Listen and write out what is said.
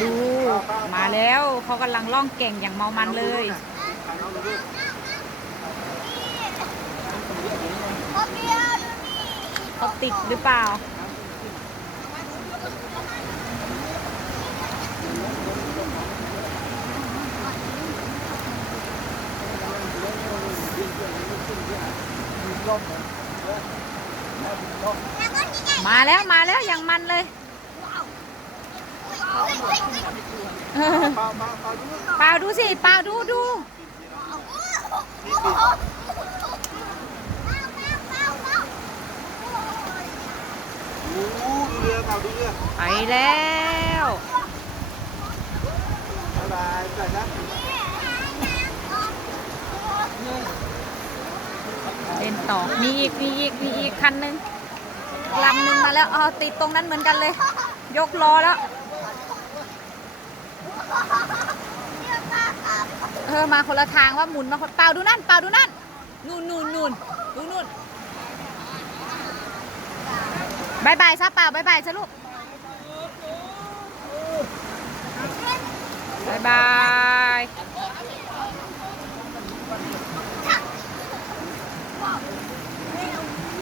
ดูมาแล้วเขากำลังล่องแก่งอย่างเมามันเลยเขาติดหรือเปล่า มาแล้วมาแล้วอย่างมันเลย เปล่าดูสิเปล่าดูดูไปแล้วบ๊ายบายใส่นะเล่นต่อ มีอีก มีอีก มีอีกคันหนึงลำหนึ่งมาแล้ว เอาติดตรงนั้นเหมือนกันเลย ยกล้อแล้ว เออมาคนละทางว่าหมุนมาคนเปล่าดูนั่นเปล่าดูนั่นนู่นนู่นนู่นดูนู่นบายบายซะเปล่าบายบายซะลูกบายบายอ